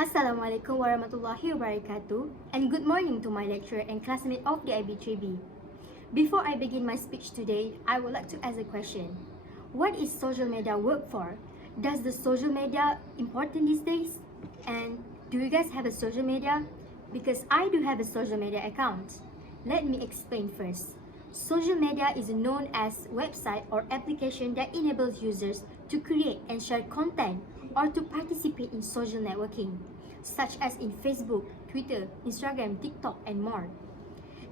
Assalamualaikum warahmatullahi wabarakatuh, and good morning to my lecturer and classmate of the IB3B. Before I begin my speech today, I would like to ask a question. What is social media work for? Does the social media important these days? And do you guys have a social media? Because I do have a social media account. Let me explain first. Social media is known as website or application that enables users to create and share content or to participate in social networking, such as in Facebook, Twitter, Instagram, TikTok, and more.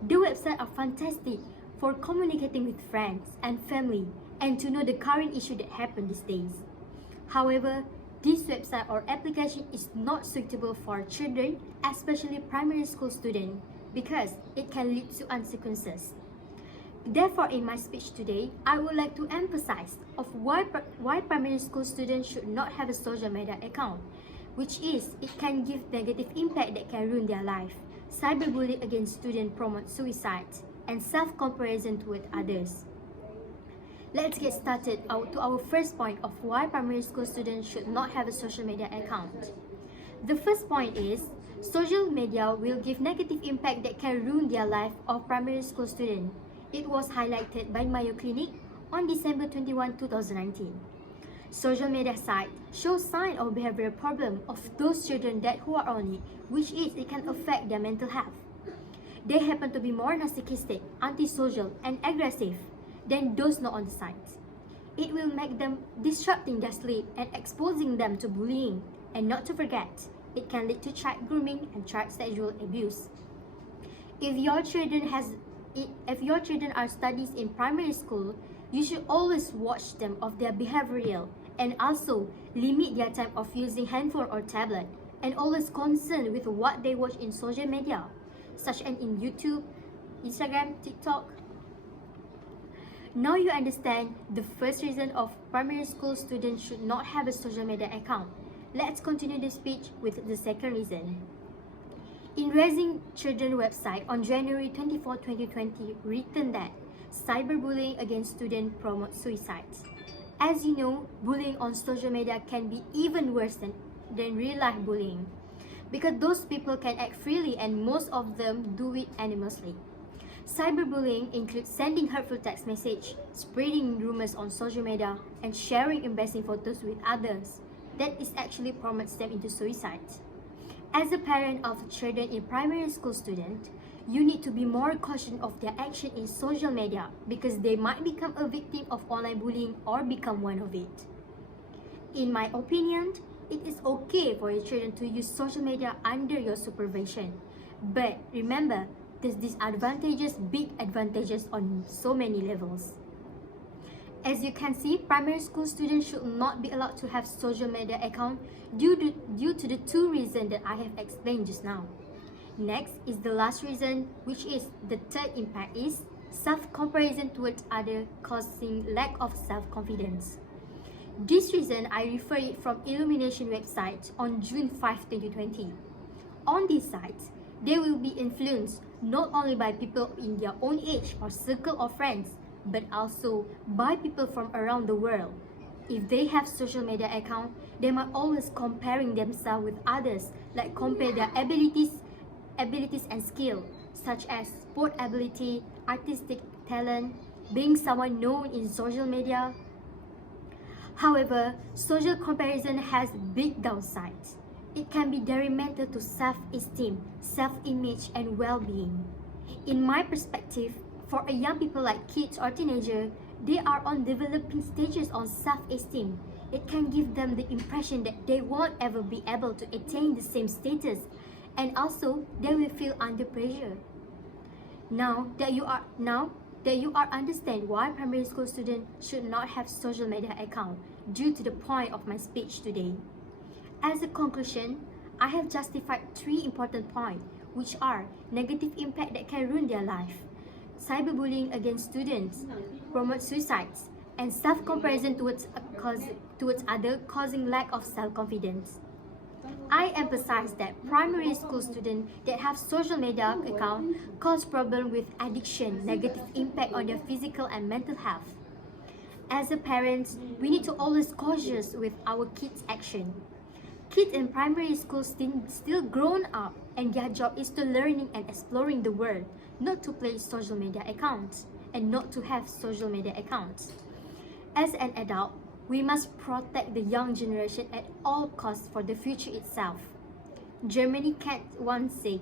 The websites are fantastic for communicating with friends and family and to know the current issue that happen these days. However, this website or application is not suitable for children, especially primary school students, because it can lead to consequences. Therefore, in my speech today, I would like to emphasize of why primary school students should not have a social media account, which is it can give negative impact that can ruin their life. Cyberbullying against students promotes suicide and self-comparison with others. Let's get started to our first point of why primary school students should not have a social media account. The first point is social media will give negative impact that can ruin their life of primary school students. It was highlighted by Mayo Clinic on December 21, 2019. Social media sites show signs of behavioral problem of those children who are on it, which is it can affect their mental health. They happen to be more narcissistic, antisocial, and aggressive than those not on the site. It will make them disrupting their sleep and exposing them to bullying. And not to forget, it can lead to child grooming and child sexual abuse. If your children are studies in primary school, you should always watch them of their behavioral and also limit their time of using handphone or tablet and always concerned with what they watch in social media, such as in YouTube, Instagram, TikTok. Now you understand the first reason of primary school students should not have a social media account. Let's continue the speech with the second reason. In Raising Children website on January 24, 2020, written that cyberbullying against students promotes suicide. As you know, bullying on social media can be even worse than real-life bullying because those people can act freely and most of them do it anonymously. Cyberbullying includes sending hurtful text message, spreading rumors on social media, and sharing embarrassing photos with others. That is actually promotes them into suicide. As a parent of children in primary school student, you need to be more cautious of their action in social media because they might become a victim of online bullying or become one of it. In my opinion, it is okay for your children to use social media under your supervision. But remember, there's disadvantages, big advantages on so many levels. As you can see, primary school students should not be allowed to have social media account due to the two reasons that I have explained just now. Next is the last reason, which is the third impact is self-comparison towards others, causing lack of self-confidence. This reason I refer it from Illumination website on June 5, 2020. On this site, they will be influenced not only by people in their own age or circle of friends, but also by people from around the world. If they have social media account, they might always comparing themselves with others, like compare their abilities and skill, such as sport ability, artistic talent, being someone known in social media. However, social comparison has big downsides. It can be detrimental to self-esteem, self-image, and well-being. In my perspective, for a young people like kids or teenagers, they are on developing stages on self-esteem. It can give them the impression that they won't ever be able to attain the same status, and also they will feel under pressure. Now that you understand why primary school students should not have social media account due to the point of my speech today. As a conclusion, I have justified 3 important points, which are negative impact that can ruin their life, cyberbullying against students, promote suicides, and self-comparison towards others, causing lack of self-confidence. I emphasize that primary school students that have social media account cause problem with addiction, negative impact on their physical and mental health. As a parent, we need to always cautious with our kids' action. Kids in primary school still grown up, and their job is to learning and exploring the world, not to play social media accounts and not to have social media accounts. As an adult, we must protect the young generation at all costs for the future itself. Germany Cat once said,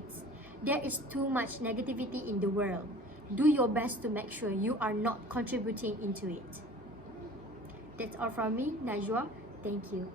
"There is too much negativity in the world. Do your best to make sure you are not contributing into it." That's all from me, Nadjwa. Thank you.